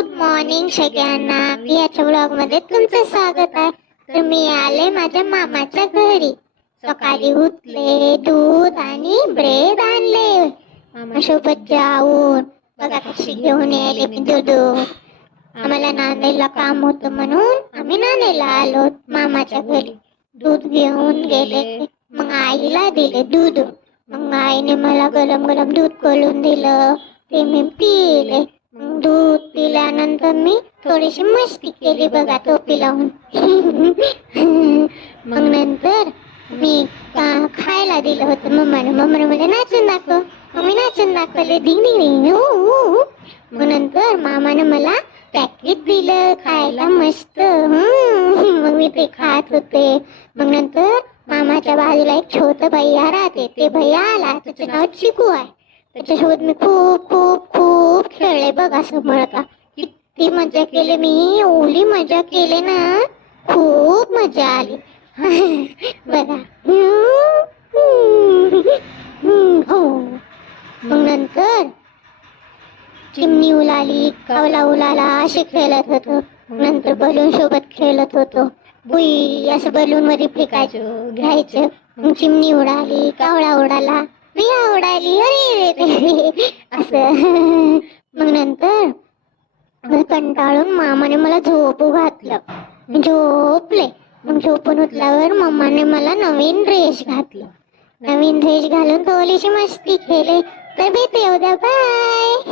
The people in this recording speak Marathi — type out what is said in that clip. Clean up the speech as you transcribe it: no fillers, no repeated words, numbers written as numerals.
गुड मॉर्निंग सगळ्यांना. मी याच्या ब्लॉग मध्ये तुमचं स्वागत आहे. तर मी आले माझ्या मामाच्या घरी. सकाळी उठले, दूध आणि ब्रेड आणले मामासोबत जाऊन. बघा कशी घेऊन यायले मी दूध. आम्हाला नांदेडला काम होतं म्हणून आम्ही नांदेडला आलो मामाच्या घरी. दूध घेऊन गेले, मग आईला दिले दूध. मग आईने मला गरम गरम दूध करून दिलं, ते मी पिले. दूध पिल्यानंतर मी थोडीशी मस्ती केली बघा टोपी लावून. मग नंतर मी खायला दिलं होतं मम्माने. मम्माने मला नाचून दाखव. मग मी नाचून दाखवले, डिंग डिंग डिंग. मग नंतर मामाने मला पॅकेट दिलं खायला मस्त. मग मी ते खात होते. मग नंतर मामाच्या बाजूला एक छोटं भैया राहते. ते भैया आला, त्याचं नाव चिकू आहे. त्याच्यासोबत मी खूप खूप खूप खेळले बघ. असं म्हणता किती मजा केली मी, एवढी मजा केली ना, खूप मजा आली बघा. हो. मग नंतर चिमणी उलाली, कावला उलाला असे खेळत होतो. नंतर बलून सोबत खेळत होतो. बुई असं बलून वर फेकायचं, घ्यायचं. मग चिमणी उडाली, कावळा उडाला, बिया उडाली, अरे असं. मग नंतर कंटाळून मामाने मला झोपू घातलं. झोपले. मग झोपून उठल्यावर मम्माने मला नवीन ड्रेस घातलं. नवीन ड्रेस घालून थोडीशी मस्ती केली. तर भेटूया उद्या, बाय.